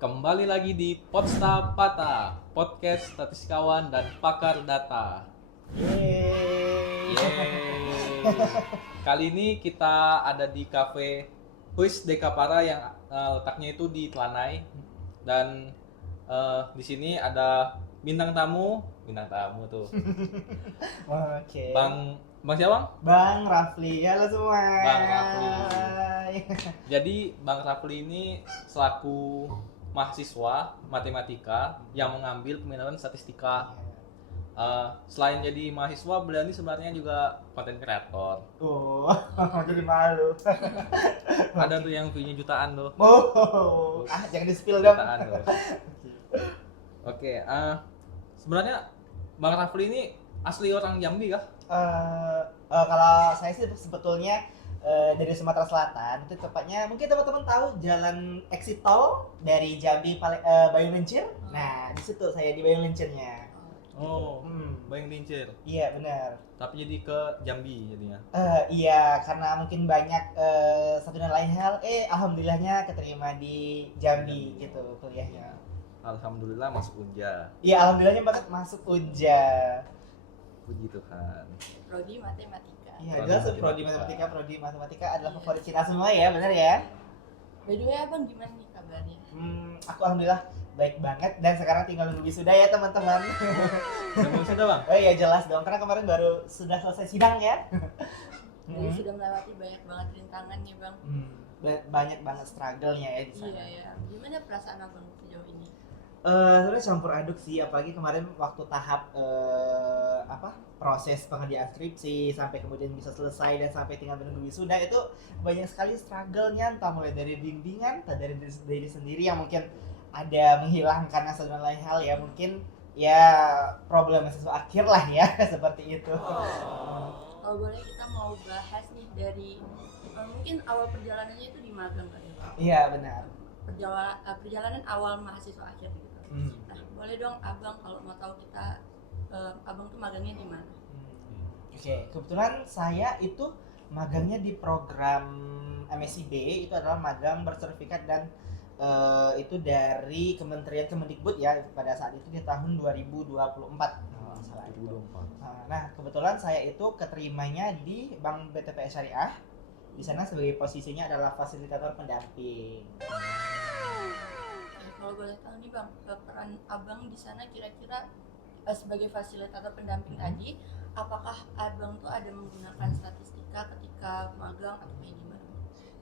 Kembali lagi di Podsta Pata, podcast statistikawan dan pakar data. Yeay. Kali ini kita ada di cafe Huis Dekapara yang letaknya itu di Telanai. Dan di sini ada bintang tamu tuh. Oke. Bang siapa? Bang Rafli, halo semua. Bang Rafli. Jadi Bang Rafli ini selaku mahasiswa matematika yang mengambil peminatan statistika. Selain jadi mahasiswa, beliau ini sebenarnya juga konten kreator. Oh, jadi malu. Ada tuh yang view-nya jutaan tuh. Oh, jangan di-spill dong. Jutaan tuh. Oke, sebenarnya Bang Rafli ini asli orang Jambi kah? Kalau saya sih sebetulnya dari Sumatera Selatan, itu tepatnya mungkin teman-teman tahu jalan exit tol dari Jambi Bayung Lincir. Nah, di situ saya di Bayung Lincirnya. Oh, Bayang Lincir. Iya, benar. Tapi jadi ke Jambi jadinya. Iya, karena mungkin banyak satu dan lain hal, alhamdulillahnya keterima di Jambi gitu kuliahnya. Alhamdulillah masuk Unja. Iya, alhamdulillahnya banget masuk Unja. Puji Tuhan. Prodi matematika. Iya, jelas prodi matematika adalah favorit kita semua ya, benar ya? By the way, abang gimana nih kabarnya? Aku alhamdulillah baik banget dan sekarang tinggal nunggu wisuda ya teman-teman. Udah mau sudah Bang? Oh iya jelas dong, karena kemarin baru sudah selesai sidang ya. Jadi sudah melewati banyak banget rintangan nih bang. Banyak banget struggle-nya ya di sana. Iya ya. Gimana perasaan abang sejauh ini? Sebenarnya campur aduk sih, apalagi kemarin waktu tahap proses pengerjaan skripsi sampai kemudian bisa selesai dan sampai tinggal menunggu wisuda, itu banyak sekali struggle-nya, entah mulai dari bimbingan, entah dari diri sendiri yang mungkin ada menghilangkan asa dan lain hal ya, mungkin ya problem mahasiswa akhir lah ya seperti itu. Kalau boleh kita mau bahas nih dari mungkin awal perjalanannya itu di magang kan ya Bang? Iya benar. Perjalanan awal mahasiswa akhir gitu. Nah boleh dong abang kalau mau tahu kita abang tuh magangnya di mana? Oke, kebetulan saya itu magangnya di program MSIB, itu adalah magang bersertifikat dan itu dari Kementerian Kemendikbud ya pada saat itu di tahun 2024. Salah itu. Nah, kebetulan saya itu keterimanya di Bank BTPS Syariah. Di sana sebagai posisinya adalah fasilitator pendamping. Kalau boleh tahu nih bang, peran abang di sana kira-kira sebagai fasilitator pendamping tadi, apakah abang tuh ada menggunakan statistika ketika magang atau kayak gimana?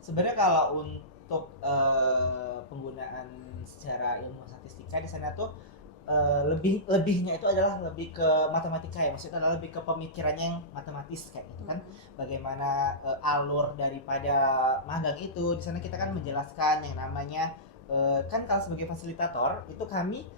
Sebenarnya kalau untuk penggunaan secara ilmu statistika di sana tuh lebihnya itu adalah lebih ke matematika ya, maksudnya adalah lebih ke pemikirannya yang matematis kayak gitu kan. Bagaimana alur daripada magang itu, di sana kita kan menjelaskan yang namanya kan kalau sebagai fasilitator itu kami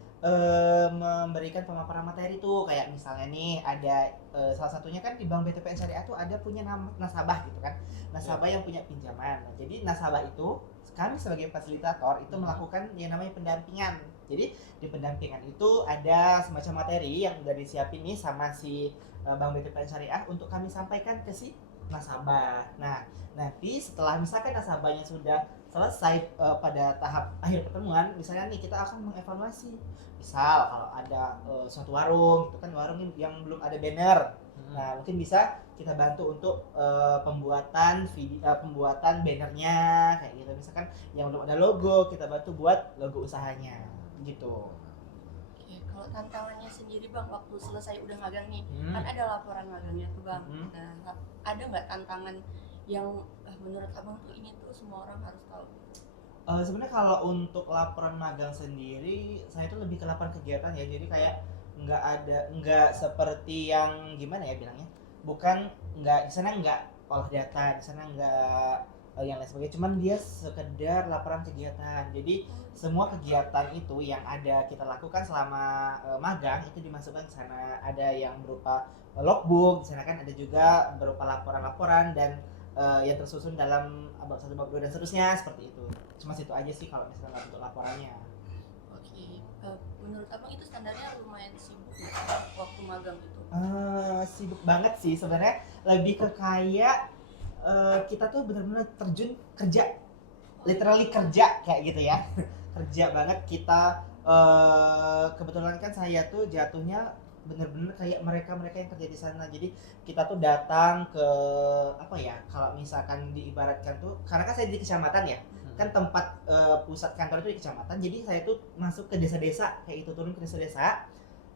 memberikan pemaparan materi tuh, kayak misalnya nih ada salah satunya kan di Bank BTPN Syariah tuh ada punya nasabah gitu kan, nasabah yang punya pinjaman. Nah, jadi nasabah itu kami sebagai fasilitator itu melakukan yang namanya pendampingan. Jadi di pendampingan itu ada semacam materi yang udah disiapin nih sama si Bank BTPN Syariah untuk kami sampaikan ke si nasabah. Nah, nanti setelah misalkan nasabahnya sudah selesai pada tahap akhir pertemuan, misalnya nih kita akan mengevaluasi. Misal kalau ada suatu warung, itu kan warung yang belum ada banner. Nah, mungkin bisa kita bantu untuk pembuatan bannernya kayak gitu. Misalkan yang belum ada logo, kita bantu buat logo usahanya gitu. Oke, kalau tantangannya sendiri bang, waktu selesai udah magang nih, kan ada laporan magangnya tuh bang. Nah, ada nggak tantangan yang menurut abang tuh ini tuh semua orang harus tahu? Sebenarnya kalau untuk laporan magang sendiri, saya itu lebih ke laporan kegiatan ya. Jadi kayak nggak seperti yang gimana ya bilangnya, nggak di sana nggak olah data, di sana nggak yang lain sebagainya, cuman dia sekedar laporan kegiatan. Jadi semua kegiatan itu yang ada kita lakukan selama magang itu dimasukkan ke sana. Ada yang berupa logbook, di sana kan ada juga berupa laporan-laporan dan yang tersusun dalam bab 1, bab 2 dan seterusnya seperti itu. Cuma situ aja sih kalau misalnya untuk laporannya. Oke, menurut abang itu standarnya lumayan sibuk nggak waktu magang itu? Sibuk banget sih sebenarnya, lebih ke kayak kita tuh benar-benar terjun kerja, literally kerja kayak gitu ya. kerja banget kita kebetulan kan saya tuh jatuhnya bener-bener kayak mereka yang kerja di sana. Jadi kita tuh datang ke apa ya, kalau misalkan diibaratkan tuh karena kan saya di kecamatan ya, kan tempat pusat kantor itu di kecamatan. Jadi saya tuh masuk ke desa-desa kayak itu, turun ke desa-desa.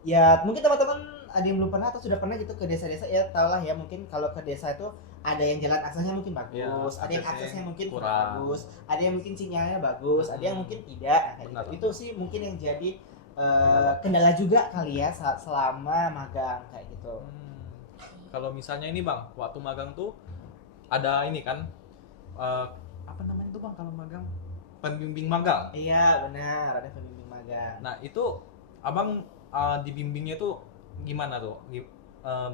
Ya mungkin teman-teman ada yang belum pernah atau sudah pernah gitu ke desa-desa, ya tau lah ya, mungkin kalau ke desa itu ada yang jalan aksesnya mungkin bagus, Ya, ada yang aksesnya mungkin kurang kurang bagus, ada yang mungkin sinyalnya bagus, ada yang mungkin tidak. Nah, kayak Benar. gitu. Itu sih mungkin yang jadi kendala juga kali ya saat selama magang kayak gitu. Kalau misalnya ini bang, waktu magang tuh ada ini kan, apa namanya tuh bang kalau magang, pembimbing magang. Iya benar, ada pembimbing magang. Nah itu abang dibimbingnya tuh gimana tuh?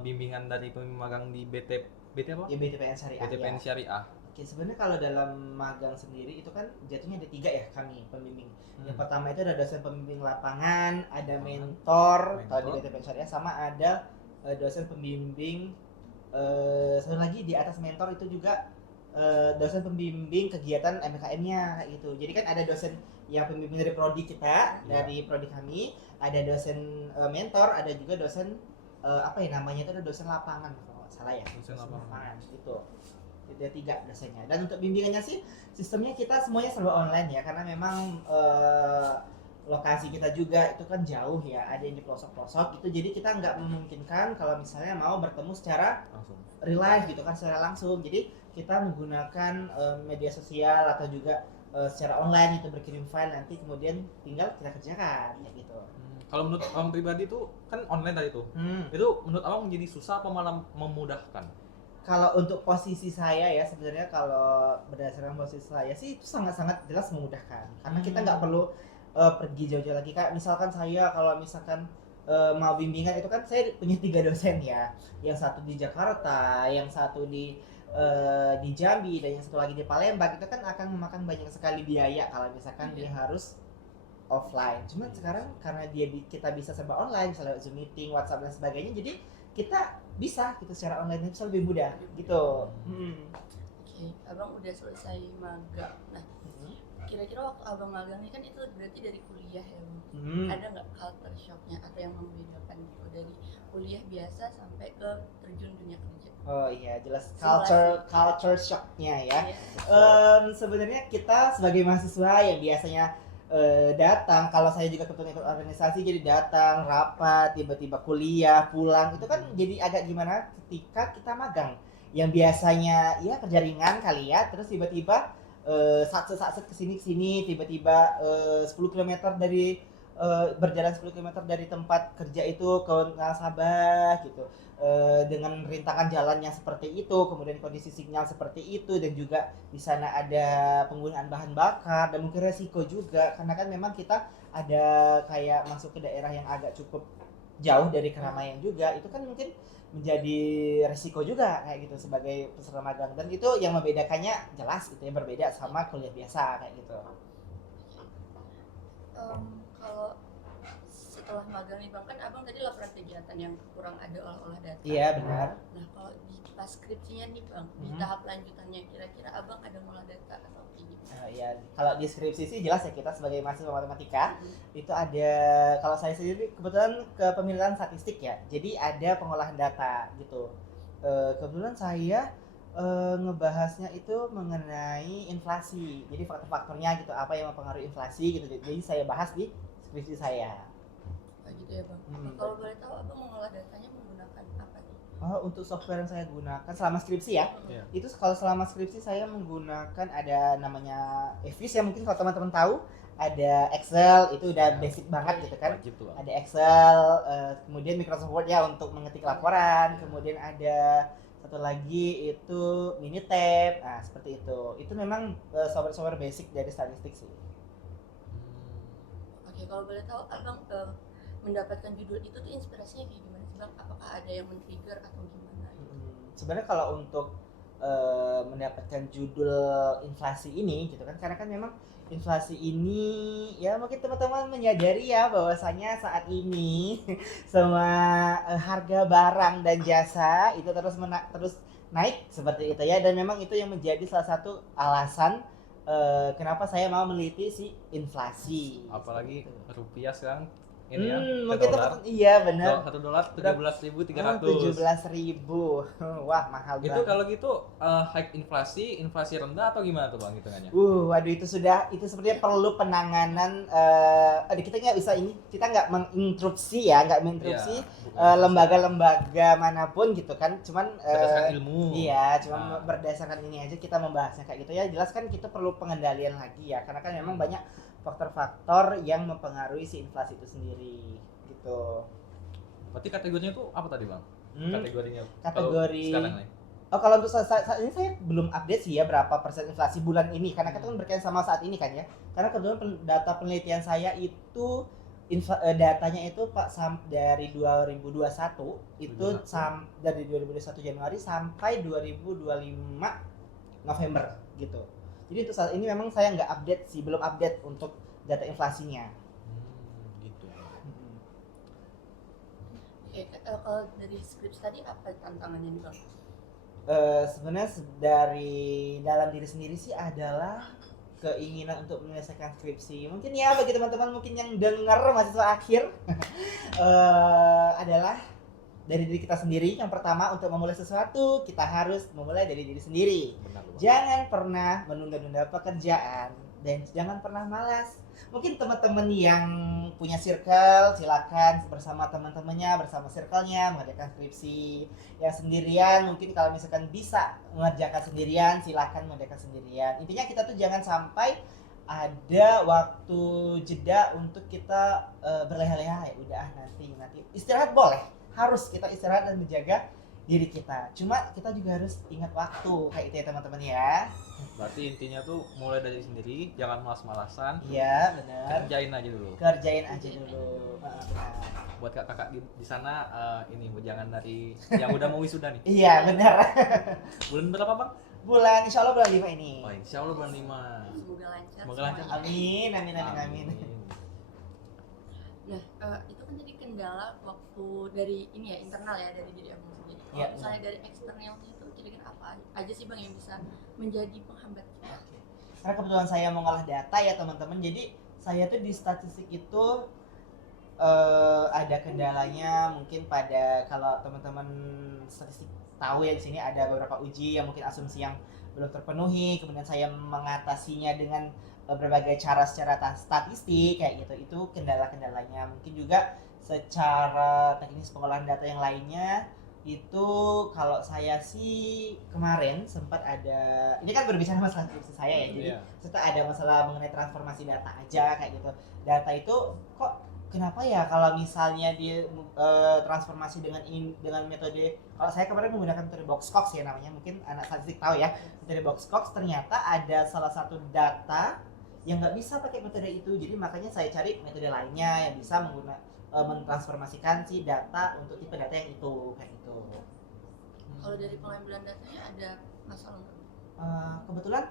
Bimbingan dari pembimbing magang di BT apa? Ya BTPN Syariah. BTPN Ya. Syariah. Oke, sebenarnya kalau dalam magang sendiri itu kan jatuhnya ada 3 ya kami pembimbing. Yang pertama itu ada dosen pembimbing lapangan, ada mentor kalau di BTPN Syariah, sama ada dosen pembimbing satu lagi di atas mentor itu juga dosen pembimbing kegiatan MKM-nya gitu. Jadi kan ada dosen yang pembimbing dari prodi kita, dari prodi kami, ada dosen mentor, ada juga dosen apa ya namanya itu, ada dosen lapangan kalau nggak salah ya. Dosen lapangan. Itu. Itu ada 3 dosennya. Dan untuk bimbingannya sih sistemnya kita semuanya serba online ya, karena memang lokasi kita juga itu kan jauh ya, ada yang di pelosok-pelosok gitu, jadi kita nggak memungkinkan kalau misalnya mau bertemu secara Langsung. real life gitu kan, secara langsung. Jadi kita menggunakan media sosial atau juga secara online itu, berkirim file, nanti kemudian tinggal kita kerjakan kayak gitu. Kalau menurut abang pribadi tuh kan online tadi tuh, itu menurut abang menjadi susah apa malah memudahkan? Kalau untuk posisi saya ya, sebenarnya kalau berdasarkan posisi saya sih itu sangat-sangat jelas memudahkan, karena kita nggak perlu pergi jauh-jauh lagi. Kayak misalkan saya kalau misalkan mau bimbingan itu kan saya punya 3 dosen ya, yang satu di Jakarta, yang satu di Jambi, dan yang satu lagi di Palembang. Itu kan akan memakan banyak sekali biaya kalau misalkan dia harus offline. Cuman sekarang karena kita bisa serba online, misalnya Zoom meeting, WhatsApp dan sebagainya, jadi kita bisa gitu secara online bisa lebih mudah gitu. Oke, abang udah selesai magang. Nah, kira-kira waktu abang magang ini kan itu berarti dari kuliah ya bang. Ada nggak culture shocknya atau yang membedakan gitu dari kuliah biasa sampai ke terjun dunia kerja? Oh iya, jelas Simulasi. culture shocknya ya. Iya. Sebenarnya kita sebagai mahasiswa yang biasanya datang, kalau saya juga kebetulan ikut organisasi, jadi datang rapat, tiba-tiba kuliah, pulang, itu kan jadi agak gimana ketika kita magang, yang biasanya ya kerja ringan kali ya, terus tiba-tiba satset kesini, tiba-tiba 10 km dari berjalan 10 km dari tempat kerja itu ke Nasabah gitu, dengan rintangan jalannya seperti itu, kemudian kondisi sinyal seperti itu, dan juga di sana ada penggunaan bahan bakar dan mungkin resiko juga, karena kan memang kita ada kayak masuk ke daerah yang agak cukup jauh dari keramaian juga, itu kan mungkin menjadi resiko juga kayak gitu sebagai peserta magang, dan itu yang membedakannya jelas gitu ya, berbeda sama kuliah biasa kayak gitu. Kalau setelah magang nih bang, kan abang tadi laporan kegiatan yang kurang ada olah data. Iya benar. Nah kalau di pas skripsinya nih bang, di tahap lanjutannya kira-kira abang ada ngolah data atau gimana? Ya kalau di skripsi sih jelas ya, kita sebagai mahasiswa matematika itu ada, kalau saya sendiri kebetulan kepemilikan statistik ya, jadi ada pengolahan data gitu. Kebetulan saya ngebahasnya itu mengenai inflasi, jadi faktor-faktornya gitu, apa yang mempengaruhi inflasi gitu, jadi saya bahas di skripsi saya. Gitu ya bang. Kalau boleh tahu abang mengolah datanya menggunakan apa nih? Untuk software yang saya gunakan selama skripsi ya, itu kalau selama skripsi saya menggunakan ada namanya Evis ya, mungkin kalau teman-teman tahu, ada Excel, itu udah basic banget gitu kan. Ada Excel, kemudian Microsoft Word ya untuk mengetik laporan, kemudian ada satu lagi itu Minitab, nah seperti itu. Itu memang software basic dari statistik sih. Oke, kalau boleh tahu abang mendapatkan judul itu tuh inspirasinya kayak gimana sih bang? Apakah ada yang men-trigger atau gimana? Sebenarnya kalau untuk mendapatkan judul inflasi ini gitu kan, karena kan memang inflasi ini ya mungkin teman-teman menyadari ya bahwasanya saat ini semua harga barang dan jasa itu terus naik seperti itu ya, dan memang itu yang menjadi salah satu alasan kenapa saya mau meneliti si inflasi. Apalagi Gitu. rupiah sekarang ini ya, ke Mungkin dolar. iya benar. $1 17.300. 17.000. Wah, mahal Itu banget. kalau gitu high inflasi rendah atau gimana tuh Bang hitungannya? Waduh itu sepertinya perlu penanganan. Kita nggak bisa kita nggak menginterupsi ya, nggak menginterupsi Iya, bukan lembaga-lembaga manapun gitu kan. Cuman berdasarkan ilmu. iya, cuma Nah. berdasarkan ini aja kita membahasnya kayak gitu ya. Jelas kan kita perlu pengendalian lagi ya, karena kan memang banyak faktor-faktor yang mempengaruhi si inflasi itu sendiri gitu. Berarti kategorinya tuh apa tadi Bang? Kategorinya. Kategori- Kalau sekarang nih. Kalau untuk saat ini saya belum update sih ya berapa persen inflasi bulan ini, karena kita kan berkaitan sama saat ini kan ya. Karena kebetulan data penelitian saya itu datanya itu Pak dari 2021 itu dari 2021 Januari sampai 2025 November gitu. Jadi untuk saat ini memang saya nggak update sih, belum update untuk data inflasinya. Gitu. Oke, kalau dari skripsi tadi apa tantangannya nih Bang? Sebenarnya dari dalam diri sendiri sih adalah keinginan untuk menyelesaikan skripsi. Mungkin ya bagi teman-teman mungkin yang dengar mahasiswa akhir adalah dari diri kita sendiri. Yang pertama, untuk memulai sesuatu kita harus memulai dari diri sendiri. Benar, Bang. Jangan pernah menunda-nunda pekerjaan dan jangan pernah malas. Mungkin teman-teman yang punya circle silakan bersama teman-temannya, bersama circle-nya mengerjakan skripsi. Yang sendirian mungkin kalau misalkan bisa mengerjakan sendirian silakan mengerjakan sendirian. Intinya kita tuh jangan sampai ada waktu jeda untuk kita berleha-leha, ya udah nanti istirahat boleh, harus kita istirahat dan menjaga diri kita. Cuma kita juga harus ingat waktu kayak itu ya teman-teman ya. Berarti intinya tuh mulai dari sendiri, jangan malas-malasan. Iya benar. Kerjain aja dulu. Kerjain aja dulu. Benar. Buat kakak-kakak di sana ini jangan dari yang udah mau wisuda nih. Iya benar. Bulan berapa Bang? Bulan insya Allah bulan 5 ini. Oh, insya Allah bulan 5. Semoga lancar. Semoga lancar. semuanya. Amin. Nah, itu kan jadi kendala waktu dari ini ya internal ya dari diri abang sendiri. Kalau Iya, misalnya dari eksternalnya itu kira-kira apa aja sih bang yang bisa menjadi penghambat kita? Karena kebetulan saya mengolah data ya teman-teman, jadi saya tuh di statistik itu ada kendalanya mungkin pada, kalau teman-teman statistik tahu ya, di sini ada beberapa uji yang mungkin asumsi yang belum terpenuhi, kemudian saya mengatasinya dengan berbagai cara secara statistik kayak gitu. Itu kendala-kendalanya. Mungkin juga secara teknis pengolahan data yang lainnya itu, kalau saya sih kemarin sempat ada, ini kan berbicara masalah skripsi saya ya, jadi serta ada masalah mengenai transformasi data aja kayak gitu. Data itu kok kenapa ya kalau misalnya di transformasi dengan metode, kalau saya kemarin menggunakan metode Boxcox ya namanya, mungkin anak statistik tahu ya metode Boxcox, ternyata ada salah satu data yang nggak bisa pakai metode itu, jadi makanya saya cari metode lainnya yang bisa mentransformasikan si data untuk tipe data yang itu kayak gitu. Kalau dari pengambilan datanya ada masalah nggak? Kebetulan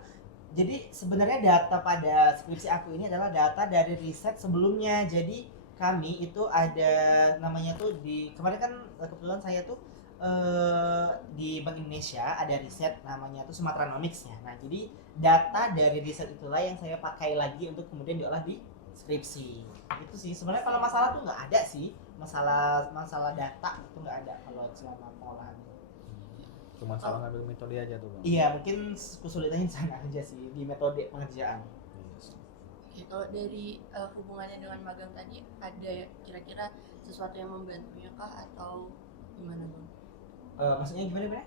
jadi sebenarnya data pada skripsi aku ini adalah data dari riset sebelumnya. Jadi kami itu ada namanya tuh kemarin kan kebetulan saya tuh di Bank Indonesia ada riset namanya tuh Sumatranomics ya. Nah, jadi data dari riset itulah yang saya pakai lagi untuk kemudian diolah di skripsi. Itu sih sebenarnya, kalau masalah tuh nggak ada sih, masalah data itu nggak ada kalau selama pengolahan. Cuma salah ngambil metode aja tuh Bang. Iya, mungkin kesulitannya di sana aja sih, di metode pengerjaan. Oke, kalau dari hubungannya dengan magang tadi, ada kira-kira sesuatu yang membantunya kah atau gimana bang? Maksudnya gimana?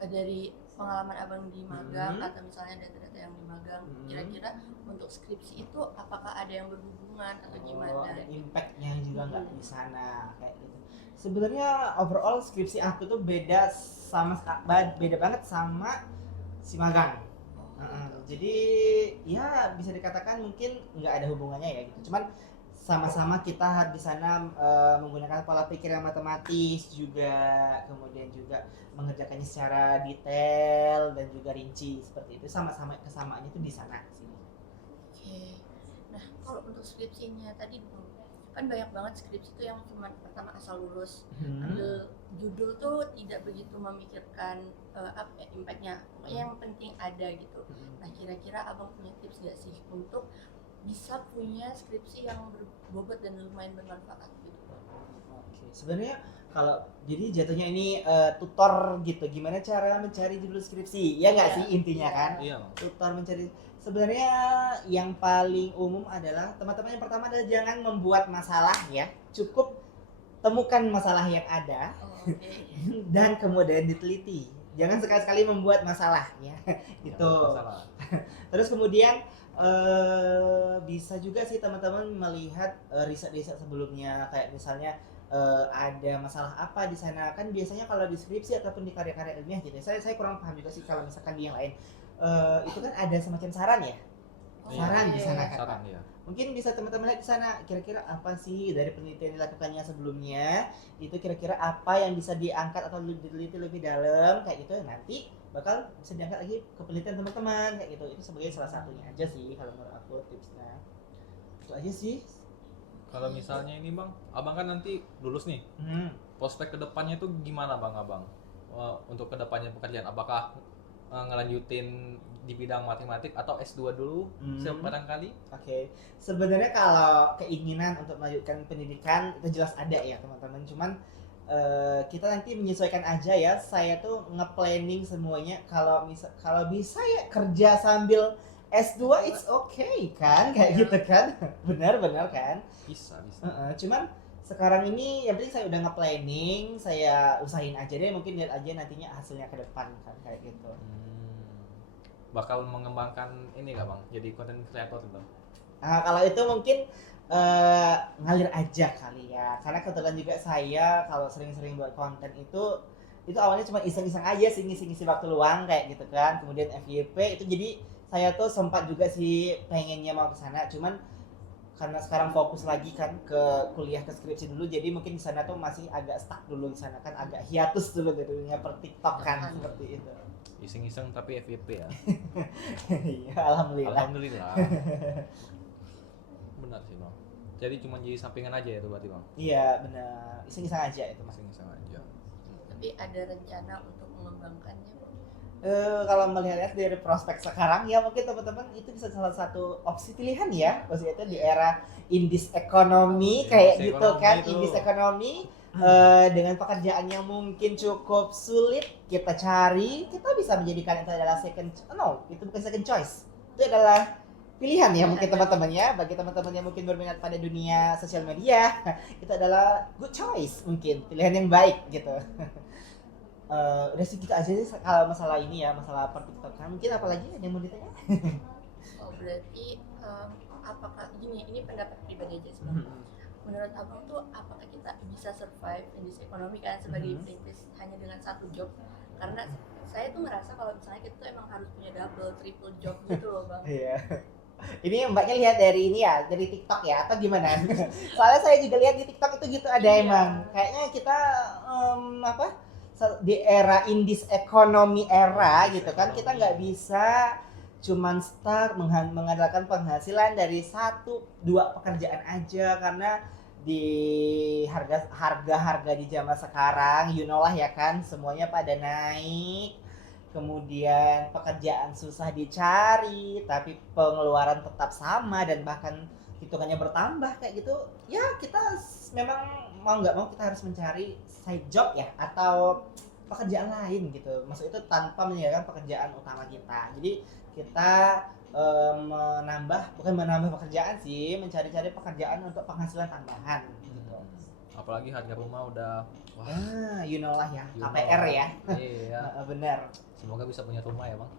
Dari pengalaman abang di magang atau misalnya data-data yang di magang, kira-kira untuk skripsi itu apakah ada yang berhubungan atau gimana? Ada impact-nya juga nggak di sana kayak gitu. Sebenarnya overall skripsi aku tuh beda banget sama si magang. Jadi ya bisa dikatakan mungkin nggak ada hubungannya ya gitu. Cuman sama-sama kita di sana menggunakan pola pikir yang matematis juga, kemudian juga mengerjakannya secara detail dan juga rinci seperti itu. Sama-sama kesamaannya tuh di sana sih. Oke. Nah, kalau untuk skripsinya tadi kan banyak banget skripsi tuh yang cuma pertama asal lulus Hmm. ambil judul tuh tidak begitu memikirkan apa ya, impactnya, pokoknya yang penting ada gitu. Nah kira-kira abang punya tips gak sih untuk bisa punya skripsi yang berbobot dan lumayan bermanfaat gitu? Oke, sebenarnya kalau jadi jatuhnya ini tutor gitu, gimana cara mencari judul skripsi, ya nggak Iya. sih intinya Iya. kan? Iya Bang. Tutor mencari. Sebenarnya yang paling umum adalah teman-teman yang pertama adalah jangan membuat masalah ya, cukup temukan masalah yang ada Oke. dan kemudian diteliti. Jangan sekali-sekali membuat masalah ya, gitu. Masalah. Terus kemudian bisa juga sih teman-teman melihat riset-riset sebelumnya, kayak misalnya ada masalah apa di sana, kan biasanya kalau di skripsi ataupun di karya-karya ilmiah gitu. Saya kurang paham juga sih kalau misalkan di yang lain. Itu kan ada semacam saran ya. Saran di sana kan. Saran ya. Mungkin bisa teman-teman lihat di sana kira-kira apa sih dari penelitian yang dilakukannya sebelumnya, itu kira-kira apa yang bisa diangkat atau diteliti lebih dalam kayak gitu, nanti bakal bisa diangkat lagi ke penelitian teman-teman kayak gitu. Itu sebagai salah satunya aja sih kalau menurut aku tipsnya. Itu aja sih. Kalau misalnya ini Bang, abang kan nanti lulus nih. Prospek kedepannya tuh gimana Bang abang? Untuk kedepannya pekerjaan, apakah ngelanjutin di bidang matematik atau S2 dulu barangkali? Oke. Sebenarnya kalau keinginan untuk melanjutkan pendidikan itu jelas ada ya teman-teman. Cuman kita nanti menyesuaikan aja ya. Saya tuh nge-planning semuanya kalau bisa ya kerja sambil S2 it's okay kan kayak gitu kan. Benar kan? Bisa. Cuman sekarang ini yang penting saya udah nge-planning, saya usahain aja deh, mungkin lihat aja nantinya hasilnya ke depan kan kayak gitu. Bakal mengembangkan ini nggak Bang? Jadi content creator gitu? Nah, kalau itu mungkin ngalir aja kali ya, karena kebetulan juga saya kalau sering-sering buat konten itu awalnya cuma iseng-iseng aja sih, ngisi-ngisi waktu luang kayak gitu kan. Kemudian FYP itu jadi saya tuh sempat juga sih pengennya mau ke sana, cuman karena sekarang fokus lagi kan ke kuliah, ke skripsi dulu, jadi mungkin di sana tuh masih agak stuck dulu di sana kan, agak hiatus dulu dari dunia per TikTok kan seperti itu. Iseng-iseng tapi FYP ya. Iya, alhamdulillah. Alhamdulillah. Benar sih Bang. Jadi cuma jadi sampingan aja ya tuh berarti Bang. Iya benar, iseng-iseng aja itu mas. Iseng-iseng aja. Tapi ada rencana untuk mengembangkannya? Kalau melihat dari prospek sekarang ya mungkin teman-teman itu bisa salah satu opsi pilihan ya, maksudnya itu di era indis ekonomi kayak Indis gitu ekonomi kan, itu. indis ekonomi dengan pekerjaan yang mungkin cukup sulit kita cari, kita bisa menjadikan itu adalah itu bukan second choice, itu adalah pilihan ya mungkin teman-teman ya, bagi teman-teman yang mungkin berminat pada dunia sosial media itu adalah good choice, mungkin pilihan yang baik gitu. Udah sih gitu aja sih kalau masalah ini ya, masalah per TikTok kan. Mungkin apalagi yang mau ditanya? Oh berarti apakah ini pendapat pribadi aja sih Bang. Menurut abang tuh apakah kita bisa survive in this ekonomi kan sebagai perintis hanya dengan satu job? Karena saya tuh ngerasa kalau misalnya kita tuh emang harus punya double, triple job gitu loh Bang. Iya. Ini mbaknya lihat dari ini ya, dari TikTok ya atau gimana? Soalnya saya juga lihat di TikTok itu gitu ada emang. Kayaknya kita di era indis ekonomi era gitu kan, kita nggak bisa cuman stuck mengandalkan penghasilan dari 1-2 pekerjaan aja, karena di harga di zaman sekarang you know lah ya kan, semuanya pada naik, kemudian pekerjaan susah dicari tapi pengeluaran tetap sama dan bahkan hitungannya bertambah kayak gitu ya. Kita memang mau nggak mau kita harus mencari side job ya atau pekerjaan lain gitu, maksud itu tanpa meninggalkan pekerjaan utama kita. Jadi kita bukan menambah pekerjaan sih, mencari-cari pekerjaan untuk penghasilan tambahan gitu. Apalagi harga rumah udah You know lah ya, You know. KPR ya. Iya. Benar. Semoga bisa punya rumah ya Bang.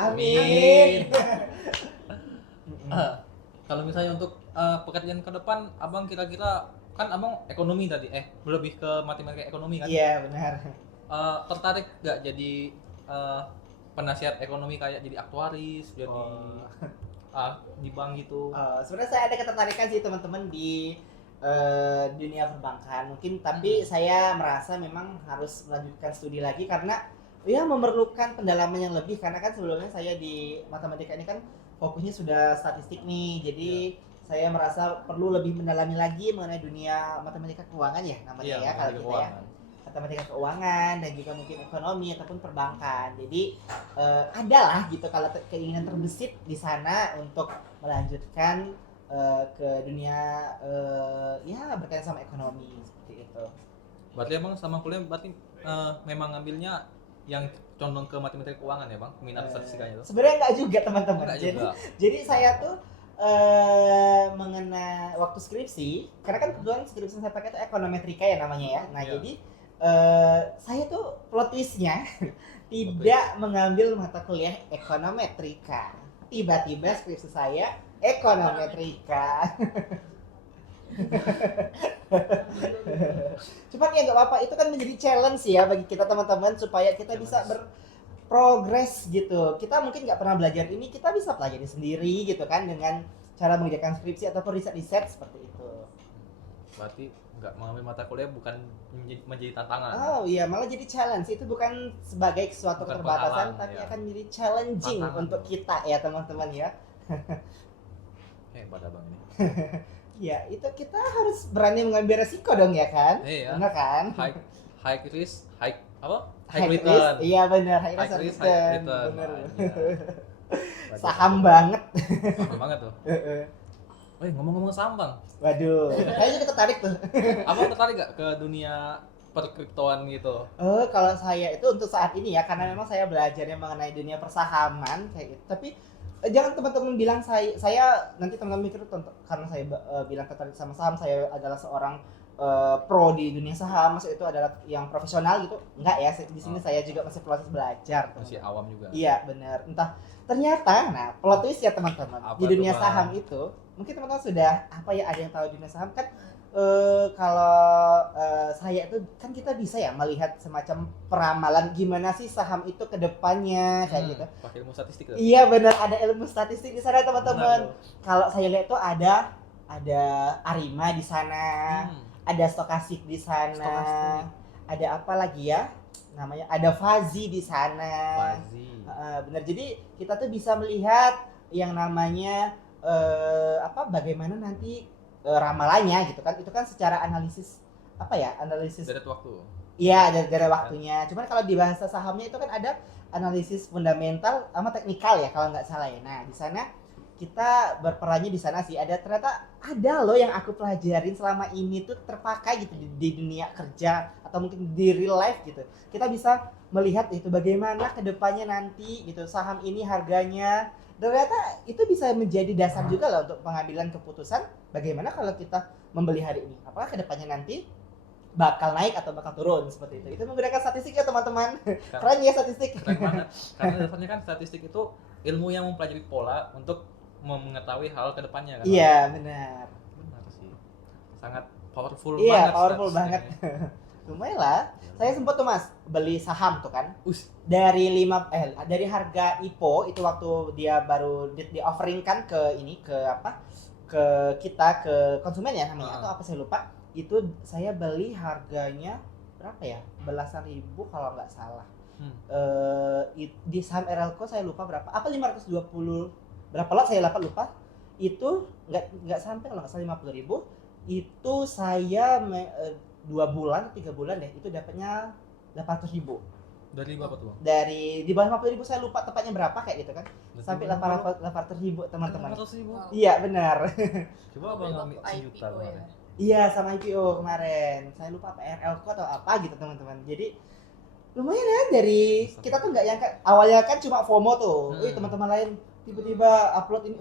Amin. Kalau misalnya untuk pekerjaan ke depan, abang kira-kira kan abang ekonomi tadi, lebih ke matematika ekonomi kan? Iya benar. Tertarik nggak jadi penasihat ekonomi, kayak jadi aktuaris, jadi di bank gitu? Sebenarnya saya ada ketertarikan sih teman-teman di dunia perbankan mungkin, tapi saya merasa memang harus melanjutkan studi lagi karena ya memerlukan pendalaman yang lebih, karena kan sebelumnya saya di matematika ini kan fokusnya sudah statistik nih, jadi saya merasa perlu lebih mendalami lagi mengenai dunia matematika keuangan ya namanya Iya, ya kalau matematika kita ya. keuangan. Matematika keuangan dan juga mungkin ekonomi ataupun perbankan. Jadi adalah gitu kalau keinginan terbesit di sana untuk melanjutkan ke dunia ya berkaitan sama ekonomi seperti itu. Berarti emang sama kuliah berarti memang ngambilnya yang condong ke matematika keuangan ya bang, minat statistikanya tuh? Sebenarnya enggak juga teman-teman. Enggak Jadi juga. jadi saya tuh mengenai waktu skripsi, karena kan kebetulan skripsi saya pakai itu ekonometrika ya namanya ya. Nah Iya. jadi saya tuh plot twistnya tidak mengambil mata kuliah ekonometrika. Tiba-tiba skripsi saya ekonometrika. Cuman ya nggak apa-apa, itu kan menjadi challenge ya bagi kita teman-teman supaya kita bisa berprogres gitu. Kita mungkin nggak pernah belajar ini, kita bisa pelajari sendiri gitu kan dengan cara mengerjakan skripsi ataupun riset seperti itu. Berarti nggak mengambil mata kuliah bukan menjadi tantangan. Oh iya, malah jadi challenge. Itu bukan sebagai suatu Bukan keterbatasan, penghalang, tapi ya. akan menjadi challenging Tantangan untuk tuh. kita ya teman-teman ya. Hebat abang ini. Ya, itu kita harus berani mengambil resiko dong ya kan? Iya. Benar kan? High risk, high apa? High return. risk, iya benar, high risk, High risk, return. high return. Benar. Wah, iya. Saham banget. Saham banget tuh. Ngomong-ngomong saham bang, Waduh, kayaknya kita tertarik tuh. abang tertarik gak ke dunia perkriptoan gitu? Kalau saya itu untuk saat ini ya, karena memang saya belajarnya mengenai dunia persahaman kayak gitu. Tapi jangan teman-teman bilang saya nanti teman-teman mikir karena saya bilang tertarik sama saham, saya adalah seorang pro di dunia saham, maksud itu adalah yang profesional gitu. Enggak ya, di sini saya juga masih proses belajar. Masih awam juga. Iya, benar. Entah ternyata nah, plot twist ya teman-teman. Apa Di dunia tuh, Bang? saham itu, mungkin teman-teman sudah ada yang tahu dunia saham kan kalau saya itu kan kita bisa ya melihat semacam peramalan gimana sih saham itu ke depannya kayak gitu. Pakai ilmu statistik tuh. Iya benar, ada ilmu statistik di sana teman-teman. Benar, Kalau saya lihat tuh ada Arima di sana, ada stokastik di sana, Stokastik. ada apa lagi ya namanya, ada Fazi di sana. Fazi. Benar, jadi kita tuh bisa melihat yang namanya bagaimana nanti ramalannya gitu kan. Itu kan secara analisis analisis Dari waktu. iya dari waktunya. Cuman kalau di bahasa sahamnya itu kan ada analisis fundamental sama teknikal ya kalau nggak salah ya. Nah di sana kita berperannya di sana sih, ternyata ada loh yang aku pelajarin selama ini tuh terpakai gitu di dunia kerja atau mungkin di real life gitu. Kita bisa melihat itu bagaimana kedepannya nanti gitu saham ini harganya. Dan ternyata itu bisa menjadi dasar juga lah untuk pengambilan keputusan bagaimana kalau kita membeli hari ini. Apakah kedepannya nanti bakal naik atau bakal turun seperti itu. Itu menggunakan statistik ya teman-teman. Keren ya statistik. Keren banget. Karena dasarnya kan statistik itu ilmu yang mempelajari pola untuk mengetahui hal kedepannya kan. Iya benar. Benar sih. Sangat powerful Iya, banget. powerful statistik banget. ini. Lumayan lah. Saya sempat tuh Mas beli saham tuh kan. Us. Dari harga IPO itu waktu dia baru di offering kan ke kita ke konsumen ya namanya atau apa saya lupa. Itu saya beli harganya berapa ya? Belasan ribu kalau nggak salah. Di saham RLCO saya lupa berapa. Apa 520 berapa lot saya lupa. Itu nggak sampai kalau nggak salah 50.000. Itu saya 2 bulan 3 bulan deh itu dapatnya 800.000. Dari apa tuh? Dari di bawah 50.000 saya lupa tepatnya berapa kayak gitu kan. Sampai 800.000 teman-teman. 800.000. Wow. Iya benar. Coba abang ngambil Waktu sejuta IPO ya. kemarin. Iya sama IPO kemarin. Saya lupa apa RLCO atau apa gitu teman-teman. Jadi lumayan ya dari kita tuh nggak nyangka awalnya kan cuma FOMO tuh. Teman-teman lain tiba-tiba upload ini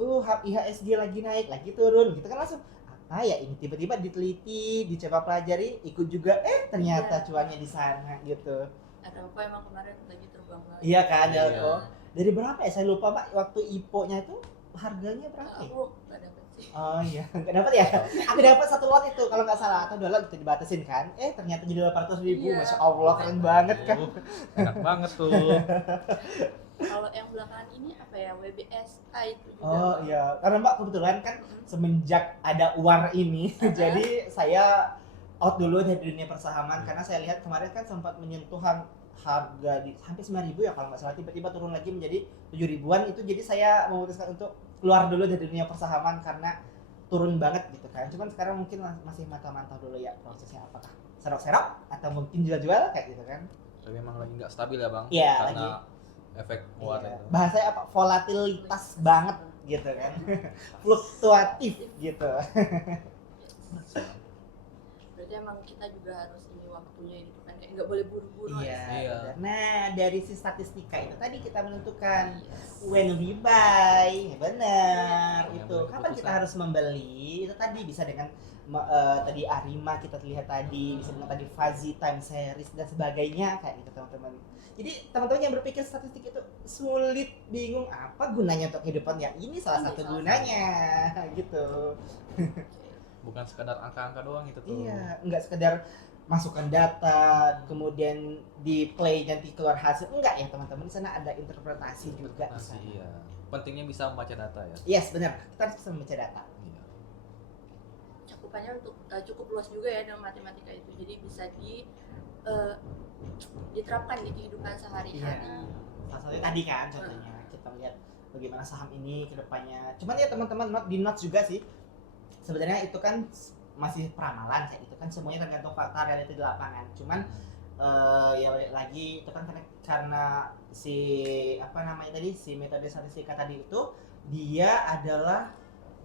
IHSG lagi naik, lagi turun gitu kan langsung apa ya ini tiba-tiba diteliti, dicoba pelajari, ikut juga ternyata cuannya di sana gitu. Ada apa emang kemarin lagi terbang lagi. Iya kan Iya. Delco. Dari berapa ya? Saya lupa Pak waktu IPO-nya itu harganya berapa ya? Aku nggak dapet sih. Oh iya, nggak dapat ya? Aku dapat 1 lot itu kalau nggak salah atau 2 lot itu dibatasin kan? Ternyata jadi 800.000. Iya. Masya Allah keren banget kan? Enak banget tuh. Kalau yang belakangan ini apa ya, WBSA itu juga. Oh iya, karena Mbak kebetulan kan semenjak ada UAR ini, jadi saya out dulu dari dunia persahaman karena saya lihat kemarin kan sempat menyentuh harga di hampir 9.000 ya kalau nggak salah, tiba-tiba turun lagi menjadi 7.000-an. Itu jadi saya memutuskan untuk keluar dulu dari dunia persahaman karena turun banget gitu kan. Cuman sekarang mungkin masih mantau-mantau dulu ya prosesnya, apakah serok-serok atau mungkin jual-jual kayak gitu kan. Tapi memang lagi nggak stabil ya bang, Iya, karena lagi. efek kuat Iya. itu. Bahasanya apa? Volatilitas banget gitu kan. Fluktuatif gitu. Berarti emang kita juga harus ini waktunya gitu kan, kayak nggak boleh buru-buru. Iya. Iya. Benar. Nah, dari si statistika itu tadi kita menentukan Yes. when we buy, benar Yang itu. boleh Kapan kita keputusan. harus membeli? Itu tadi bisa dengan tadi Arima kita lihat tadi, bisa dengan tadi Fuzzy time series dan sebagainya kayak gitu teman-teman. Jadi teman-teman yang berpikir statistik itu sulit, bingung apa gunanya untuk kehidupan ya, ini salah satu gunanya gitu. Bukan sekadar angka-angka doang itu tuh. Iya, nggak sekedar masukkan data, kemudian di play nanti keluar hasil, enggak ya teman-teman, di sana ada interpretasi juga di sana. Iya. Pentingnya bisa membaca data ya. Yes, benar. Kita harus bisa membaca data. Iya. Cakupannya untuk cukup luas juga ya dalam matematika itu, jadi bisa diterapkan di kehidupan sehari-hari. Iya. Salah satunya tadi kan contohnya kita melihat bagaimana saham ini ke depannya. Cuman ya teman-teman di notes juga sih. Sebenarnya itu kan masih peramalan kayak itu kan, semuanya tergantung fakta realita di lapangan. Cuman ya balik lagi itu kan karena si apa namanya tadi, si metode statistika tadi itu dia adalah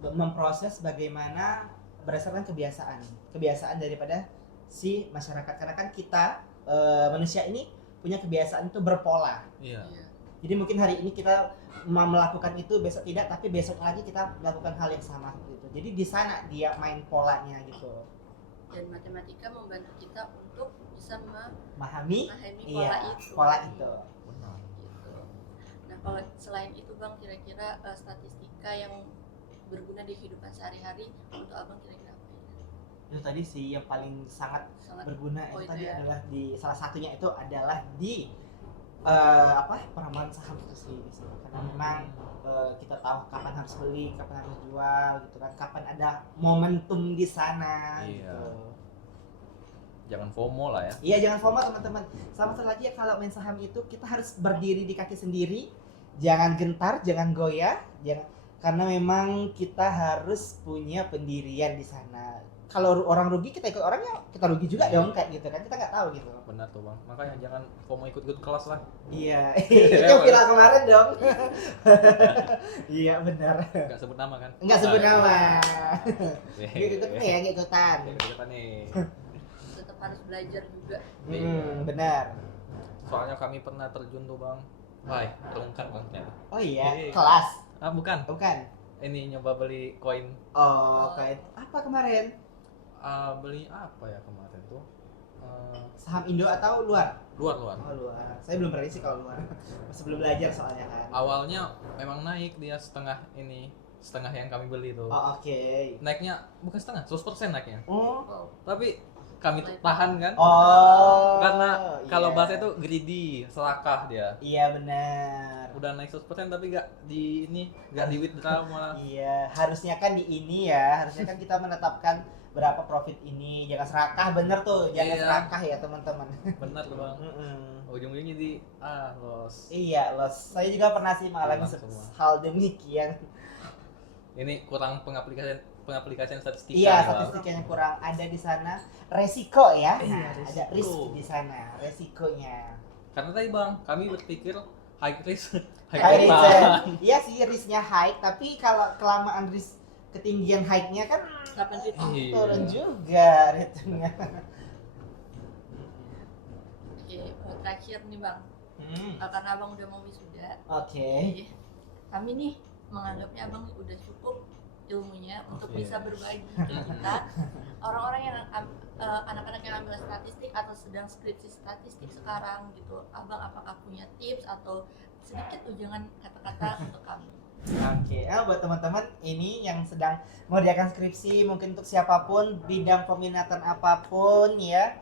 memproses bagaimana berdasarkan kebiasaan daripada si masyarakat, karena kan kita manusia ini punya kebiasaan itu berpola. Iya. Iya. Jadi mungkin hari ini kita melakukan itu, besok tidak, tapi besok lagi kita melakukan hal yang sama gitu. Jadi di sana dia main polanya gitu. Dan matematika membantu kita untuk bisa Memahami memahami iya, pola itu. pola itu. Benar. Gitu. Nah, kalau selain itu Bang, kira-kira statistika yang berguna di kehidupan sehari-hari untuk Abang kira-kira apa ya? Itu tadi sih yang paling sangat Sangat berguna Oh, itu itu tadi ya. adalah di salah satunya itu adalah di peramalan saham itu sih, karena memang kita tahu kapan harus beli, kapan harus jual gitu kan, kapan ada momentum di sana Iya. gitu. Jangan FOMO lah ya. Iya, jangan FOMO teman-teman. Sama satu lagi ya, kalau main saham itu kita harus berdiri di kaki sendiri, jangan gentar, jangan goyah, karena memang kita harus punya pendirian di sana. Kalau orang rugi kita ikut orangnya, kita rugi juga dong kayak gitu kan, kita nggak tahu gitu. Benar tuh bang. Makanya jangan FOMO ikut-ikut kelas lah. Iya, itu yang viral kemarin dong. Iya benar. Gak sebut nama kan? Enggak sebut nama. Hehehe. Nggak ikut nih ya, nggak ikutan. Ikut-ikutan nih. Tetap harus belajar juga. Benar. Soalnya kami pernah terjun tuh bang. Hai, terungkap bang ternyata. Oh iya, Iya. kelas. Ah bukan. Bukan. Ini nyoba beli koin. Oh, kayak apa kemarin? Beli apa ya kemarin tuh? Saham Indo atau luar? Luar. Oh luar. Saya belum pernah sih kalau luar. Masih belum belajar soalnya kan. Awalnya memang naik dia setengah yang kami beli tuh. Oh oke. Naiknya bukan setengah, 100% naiknya. Oh. Wow. Tapi kami tahan kan? Oh. Karena kalau iya. bahasa itu greedy, serakah dia. Iya benar. Udah naik 100% tapi gak di withdraw malah. Iya, harusnya kan di ini ya, harusnya kan kita menetapkan berapa profit ini, jangan serakah, bener tuh, jangan Iya. serakah ya teman-teman. Benar tuh bang. Ujung-ujungnya di loss. Iya, loss. Saya juga pernah sih mengalami Hilang semua. hal demikian. Ini kurang pengaplikasian statistika. Iya, Bang. statistikanya kurang ada di sana. Resiko ya, Iya, nah, ada resiko. risk di sana, resikonya. Karena tadi bang, kami berpikir high risk, High return. return. Iya sih, risknya high, tapi kalau kelamaan risk ketinggian high-nya kan Kapan sih? Iya. turun juga returnnya. Oke, terakhir nih Bang. Karena Abang udah mau wisuda. Oke. Kami nih menganggapnya Abang udah cukup ilmunya untuk Oke. bisa berbagi ke kita orang-orang yang anak-anak yang ambil statistik atau sedang skripsi statistik sekarang gitu. Abang apakah punya tips atau sedikit ujangan kata-kata untuk kami? Oke, buat teman-teman ini yang sedang mengerjakan skripsi, mungkin untuk siapapun, bidang peminatan apapun ya,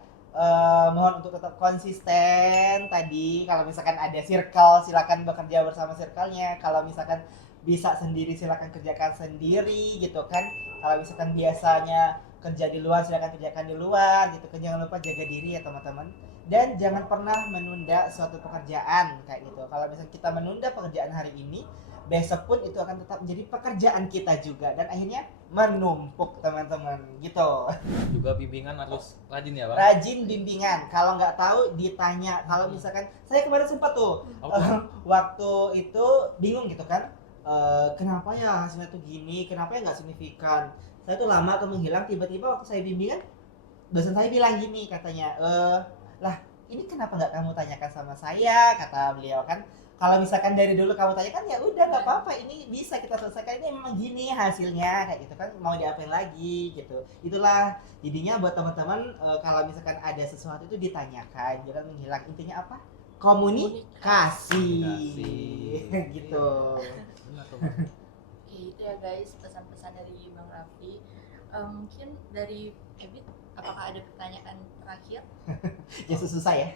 mohon untuk tetap konsisten. Tadi kalau misalkan ada circle, silakan bekerja bersama circle-nya. Kalau misalkan bisa sendiri, silakan kerjakan sendiri gitu kan. Kalau misalkan biasanya kerja di luar, silakan kerjakan di luar gitu kan. Jangan lupa jaga diri ya teman-teman. dan jangan pernah menunda suatu pekerjaan kayak gitu. Kalau misalnya kita menunda pekerjaan hari ini, besok pun itu akan tetap menjadi pekerjaan kita juga dan akhirnya menumpuk teman-teman gitu. Juga bimbingan harus rajin ya bang. Rajin bimbingan, kalau nggak tahu ditanya. Kalau misalkan saya kemarin sempat tuh waktu itu bingung gitu kan, kenapa ya hasilnya tuh gini, kenapa ya nggak signifikan. Saya tuh lama tuh menghilang, tiba-tiba waktu saya bimbingan dosen saya bilang gini katanya, lah ini kenapa nggak kamu tanyakan sama saya, kata beliau kan. Kalau misalkan dari dulu kamu tanyakan ya udah nggak apa-apa, ini bisa kita selesaikan, ini memang gini hasilnya kayak gitu kan, mau diapain lagi gitu. Itulah jadinya buat teman-teman, kalau misalkan ada sesuatu itu ditanyakan, jangan menghilang. Intinya apa? Komunikasi. Gitu. Oke, itu ya guys pesan-pesan dari Bang Rafli. Mungkin dari Ebit, apakah ada pertanyaan terakhir? Ya susah ya.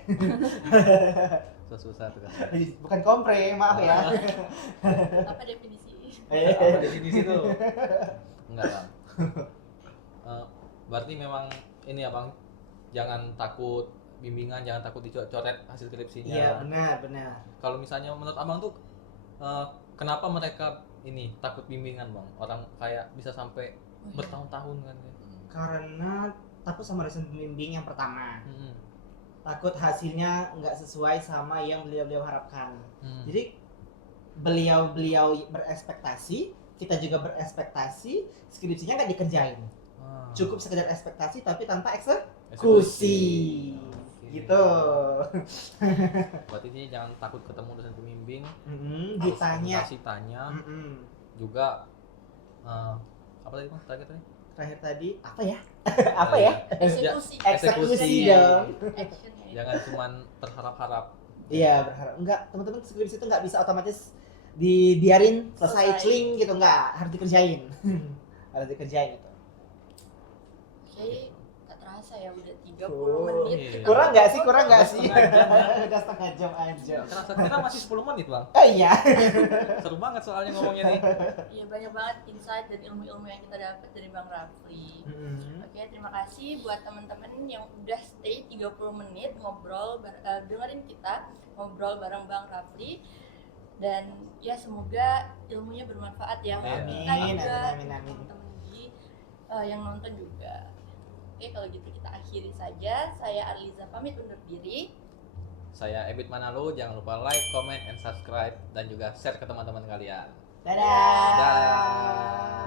Susah tuh kan. Bukan kompre, maaf ya. Apa definisi? Apa definisi tuh? Enggak bang. Berarti memang ini ya bang, jangan takut bimbingan, jangan takut dicoret hasil skripsinya. Iya benar. Kalau misalnya menurut abang tuh kenapa mereka ini takut bimbingan bang? Orang kayak bisa sampai bertahun-tahun kan? Karena takut sama dosen pembimbing yang pertama. Takut hasilnya nggak sesuai sama yang beliau harapkan. Jadi beliau berekspektasi, kita juga berekspektasi, skripsinya nggak dikerjain. Cukup sekedar ekspektasi tapi tanpa eksekusi. Gitu. Berarti ini jangan takut ketemu dosen pembimbing. Ditanya. Kasih tanya. Juga apa tadi bang? Terakhir tadi apa ya? Apa ya? Eksekusi dong. Action ya. Jangan cuman terharap-harap. Iya berharap. Enggak, teman-teman skripsi itu nggak bisa otomatis dibiarin selesai cling gitu, nggak, harus dikerjain. Harus dikerjain itu. Oke, tak terasa ya udah 30 menit. Kita Kurang nggak sih? Setengah Udah setengah jam aja. Terasa kira masih 10 menit bang. Iya. Seru banget soalnya ngomongnya nih. Iya, banyak banget insight dan ilmu-ilmu yang kita dapat dari Bang Rafli. Oke, terima kasih buat teman-teman yang udah stay 30 menit ngobrol dengerin kita ngobrol bareng Bang Rafli. Dan ya semoga ilmunya bermanfaat ya buat kita juga, teman-teman yang nonton juga. Oke, kalau gitu kita akhiri saja. Saya Arliza pamit undur diri. Saya Ebit Manalo, jangan lupa like, comment, and subscribe dan juga share ke teman-teman kalian. Dadah. Dadah.